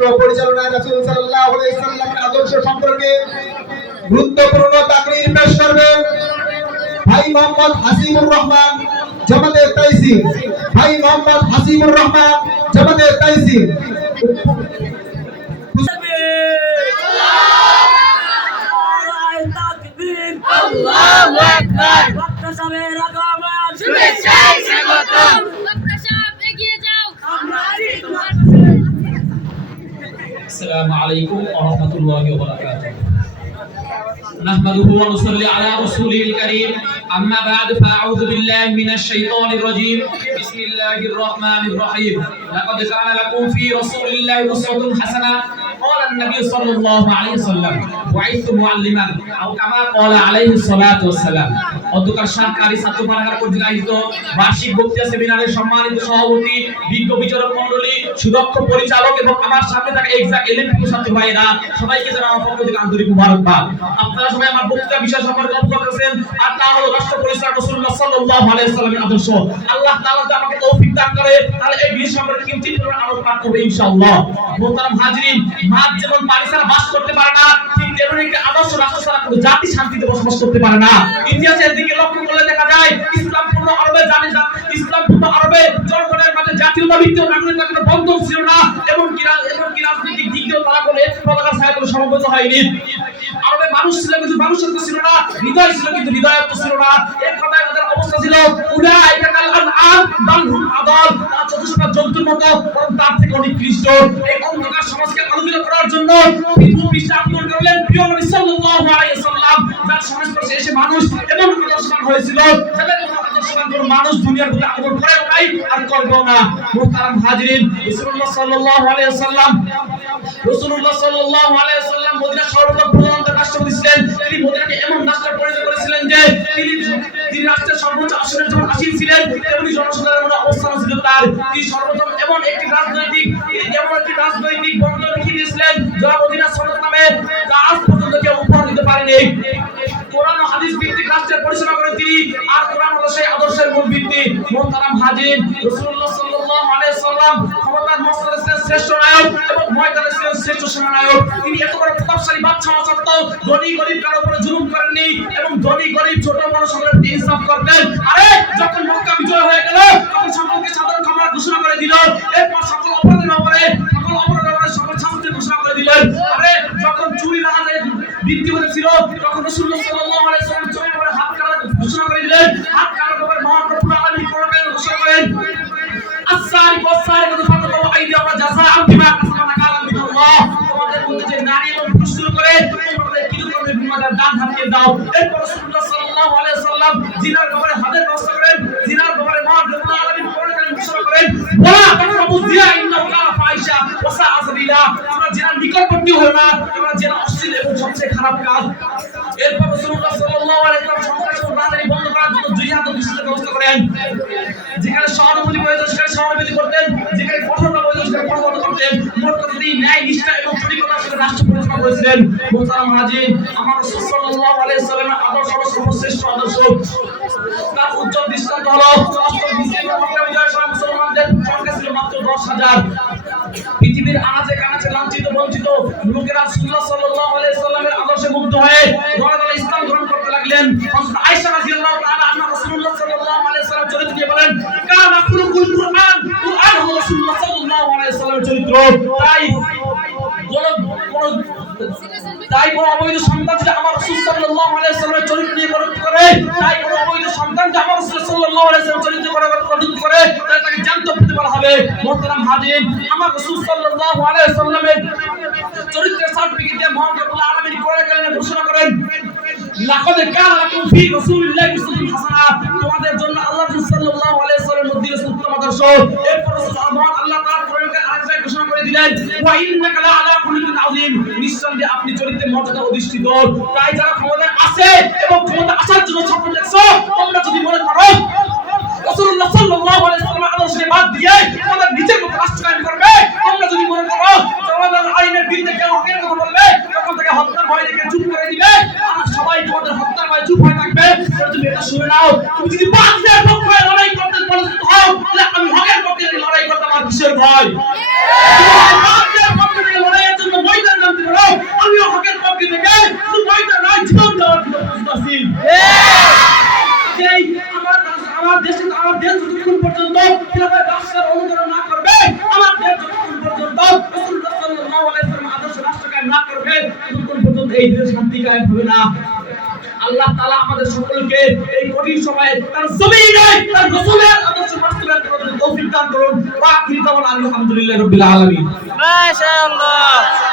রাষ্ট্র পরিচালনায় রাসূল সাল্লাল্লাহু আলাইহি ওয়াসাল্লামের আদর্শ সম্পর্কে গুরুত্বপূর্ণ তাকরীর পেশ করবেন ভাই মোহাম্মদ হাসিবুর রহমান জামাতে তাইসির। ভাই মোহাম্মদ হাসিবুর রহমান জামাতে তাইসির। আল্লাহু আকবার। ডক্টর সাহেবের আগমন শুভেচ্ছায় স্বাগতম। ডক্টর সাহেব এগিয়ে যাও, আমরা আছি তোমার পাশে। আসসালামু আলাইকুম ওয়া রাহমাতুল্লাহি ওয়া বারাকাতুহু। নাহমাদুহু ওয়া নুসাল্লি আলা রাসূলিল কারীম। আম্মা বা'দ ফাআউযু বিল্লাহি মিনাশ শাইতানির রাজীম। বিসমিল্লাহির রাহমানির রাহিম। লাকাদ কানা লাকুম ফি রাসূলিল্লাহি উসওয়াতুন হাসানাহ। قال النبي صلى الله عليه وسلم وعيت معلما او كما قال عليه الصلاه والسلام। অধ্যক্ষ সরকারি ছাত্র পাঠাগার কর্তৃক আয়োজিত বার্ষিক বক্তৃতা সেমিনারের সম্মানিত সভাপতি, বিজ্ঞ বিচারক মণ্ডলী, সুদক্ষ পরিচালক এবং আমার সামনে থাকা এক্সাক্ট এলএমপি ছাত্র ভাইরা সবাইকে জানাই আমার পক্ষ থেকে আন্তরিক মুবারকবাদ। আপনারা সবাই আমার বক্তৃতা বিষয় সম্পর্কে অবগত আছেন, আর তা হলো রাষ্ট্র পরিচালক রাসূলুল্লাহ সাল্লাল্লাহু আলাইহি ওয়াসাল্লামের আদর্শ। আল্লাহ তাআলা যদি আমাকে তৌফিক দান করে তাহলে এই বিষয় সম্পর্কে কিঞ্চিত পরিমাণ আলোকপাত করব ইনশাআল্লাহ। মোহতারাম হাজিরিন, মাছ যেমন পানি ছাড়া বাস করতে পারে না, ঠিক তেমনি একটা আদর্শ রাষ্ট্র ছাড়া কোনো জাতি শান্তিতে বসবাস করতে পারে না। ইতিহাসের দিকে লক্ষ্য করলে দেখা যায় ইসলাম পূর্ণ আরবে ইসলাম পূর্ণ আরবে জনগণের মাঝে জাতীয়তাভিত্তিক নাগরিকতার কোনো বন্ধন ছিল না, এবং কি রাজনৈতিক দিক দিয়েও তারা করে পতাকার ছায়া কোনো সমবেত হয়নি। আরবে মানুষ ছিল কিন্তু মানুষত্ব ছিল না, হৃদয় ছিল কিন্তু হৃদয়ত্ব ছিল না। এক কথায় তাদের অবস্থা ছিল উলাইকা কাল আনআম বাল হুম আদাল, তারা চতুষ্পদ জন্তুর মতো, বরং তার থেকে অনেক নিকৃষ্ট। এই অন্ধকার সমাজকে আলোকিত করার জন্য পৃথিবী পৃষ্ঠে আগমন করলেন প্রিয় নবী সাল্লাল্লাহু আলাইহি ওয়াসাল্লাম, যার সংস্পর্শে এসে মানুষ এমন আদর্শবান হয়েছিল যাদের আদর্শবান কোনো মানুষ দুনিয়ার বুকে আগমন করেও নাই আর করবেও না। মুহতারাম হাজিরিন, রাসূলুল্লাহ সাল্লাল্লাহু আলাইহি ওয়াসাল্লাম মদিনার সর্বপ্রথম রাষ্ট্রপতি ছিলেন। তিনি মদিনাকে এমন রাষ্ট্রে পরিণত করেছিলেন যে তিনি রাষ্ট্রের সর্বোচ্চ আসনের যখন আসীন ছিলেন, তেমনি জনসাধারণের মধ্যে অবস্থান ছিল তার। তিনি সর্বপ্রথম এমন একটি রাজনৈতিক বন্দর লিখে দিয়েছিলেন যারা মদিনার সনদ নামে আজ পর্যন্ত কেউ উপহার দিতে পারেনি। কোরআন ও হাদিস ভিত্তিক রাষ্ট্রের পরিচালনা করেন তিনি, আর কোরআন হলো সেই আদর্শের মূল ভিত্তি। মুহতারাম হাজিরিন, রাসূলুল্লাহ সাল্লাল্লাহু আলাইহি ওয়াসাল্লাম ক্ষমতার মস্তরে ছিলেন শ্রেষ্ঠ নায়ক এবং ময়দানে ছিলেন শ্রেষ্ঠ সেনানায়ক। তিনি এত বড় প্রতাপশালী বাদশা হওয়া সত্ত্বেও ধনী গরিব কারো উপরে জুলুম করেননি, এবং ধনী গরিব ছোট বড় সকলের প্রতি ইনসাফ করতেন। আরে যখন মক্কা বিজয় হয়ে গেল তখন সকলকে সাধারণ ক্ষমা ঘোষণা করে দিল, এরপর সকল অপরাধের ব্যাপারে সকল শাস্তির ঘোষণা করে দিলেন। আরে যখন চুরি রাহাজানি বৃদ্ধি হয়েছিল তখন রাসূলুল্লাহ সাল্লাল্লাহু আলাইহি ওয়াসাল্লাম চুরির ব্যাপারে হাত কাটার ঘোষণা করে দিলেন। হাত কাটার ব্যাপারে মহান রব্বুল আলামিন কোরআনে ঘোষণা করেন, আস-সারিকু ওয়াস-সারিকাতু ফাকাতু আইদিয়াহুমা জাযাআন বিমা কাসাবা নাকালাম মিনাল্লাহ। তোমাদের মধ্যে যে নারী এবং পুরুষ শুরু করে তোমাদের কৃতকর্মের বিনিময়ে দান হাতিয়ে দাও। এরপর রাসূলুল্লাহ সাল্লাল্লাহু আলাইহি ওয়াসাল্লাম জিনার ব্যাপারে হাদের ব্যবস্থা করেন। জিনার ব্যাপারে মহান রব্বুল আলামিন কোরআনে ঘোষণা করেন, ওয়া তাকরাবু যিনা ইন্নাহু কানা ফাহিশা ওয়া সাআ সাবিলা। তোমরা জিনার নিকটবর্তী হও না, তোমরা জিনা অশ্লীল এবং সবচেয়ে খারাপ কাজ। এরপর রাসূলুল্লাহ সাল্লাল্লাহু আলাইহি ওয়াসাল্লাম সন্ত্রাস ও রাজনীতি বন্ধ করার জন্য জিহাদ ও বিশেষ ব্যবস্থা করেন। যেখানে সহানুভূতি প্রয়োজন সেখানে সহানুভূতি করতেন, যেখানে কঠোরতা প্রয়োজন সেখানে কঠোরতা করতেন। মোট কথা তিনি ন্যায়, নিষ্ঠা এবং সঠিকতার সাথে রাষ্ট্র পরিচালনা করেছিলেন। মুহতারাম হাজির, আমার রাসূল সাল্লাল্লাহু আলাইহি ওয়াসাল্লামের আদর্শ হলো সর্বশ্রেষ্ঠ আদর্শ। তার উজ্জ্বল দৃষ্টান্ত হলো অষ্টম হিজরি মক্কা বিজয়ের সময় মুসলমানদের সংখ্যা ছিল মাত্র 10,000। পৃথিবীর আনাচে কানাচে লাঞ্ছিত বঞ্চিত লোকেরা রাসূলুল্লাহ সাল্লাল্লাহু আলাইহি ওয়াসাল্লামের আদর্শে মুগ্ধ হয়ে দলে দলে ইসলাম গ্রহণ করতে লাগলেন। হযরত আয়েশা রাদিয়াল্লাহু তাআলা আনহা রাসূলুল্লাহ সাল্লাল্লাহু আলাইহি ওয়াসাল্লাম চরিত্র নিয়ে বলেন, কানা খুলুকুল কুরআন, কুরআন হলো রাসূলুল্লাহ সাল্লাল্লাহু আলাইহি ওয়াসাল্লামের চরিত্র। তাই কোন অবৈধ সন্তান যে আমার রাসূল সাল্লাল্লাহু আলাইহি ওয়াসাল্লামের চরিত্র নিয়ে গর্ব করে, তাই কোন অবৈধ সন্তান যে আমার রাসূল সাল্লাল্লাহু আলাইহি ওয়াসাল্লামের চরিত্র করে তাই তাকে জান্ত পেতে বলা হবে। মুহতারাম হাজিরিন, আমার রাসূল সাল্লাল্লাহু আলাইহি ওয়াসাল্লামের চরিত্রের সার্টিফিকেট দিয়ে মহান রব্বুল আলামিন কোরআনে ঘোষণা করেন, লাকাদ কানা লাকুম ফি রাসূলিল্লাহি উসওয়াতুন হাসানাহ। তোমাদের জন্য আল্লাহ সাল্লাল্লাহু আলাইহি ওয়াসাল্লামের মধ্যে উত্তম আদর্শ। এরপর মহান আল্লাহ তাআলা কোরআনে আরেকটা ঘোষণা করে দিলেন, ওয়া ইন্নাকা লা আলা খুলুকিন আযীম। নিঃসন্দেহে আপনি চরিত্রের মর্যাদা অধিষ্ঠিত। তাই যারা ক্ষমতায় আছে এবং ক্ষমতা আসার জন্য স্বপ্ন দেখছো, তোমরা যদি মনে করো রাসূলুল্লাহ সাল্লাল্লাহু আলাইহি ওয়াসাল্লামের আদর্শকে বাদ দিয়ে তোমাদের নিজের মতো রাষ্ট্র কায়েম করবে, তোমরা যদি মনে করো তোমাদের আইনের বিরুদ্ধে কেউ হকের কথা বলবে তখন তাকে হত্যার ভয় দেখে চুপ করে দিবে, আর সবাই তোমাদের হত্যার ভয়ে চুপ হয়ে থাকবে। তুমি এটা শুনে নাও, তুমি যদি বাতিলের পক্ষে লড়াই করতে হও তাহলে আমি হকের পক্ষে লড়াই করতে আমার কিসের ভয়? বাতিলের পক্ষে কায়েম না করবে ততক্ষণ পর্যন্ত এই দেশে শান্তি কায়েম হবে না। আল্লাহ তাআলা আমাদের সকলকে এই কঠিন সময়ে তার জমিনে তার রাসূলের আদর্শ বাস্তবায়ন করার তৌফিক দান করুন। ওয়া আখিরু দাওয়ানা আলহামদুলিল্লাহি রাব্বিল আলামিন। মাশাআল্লাহ।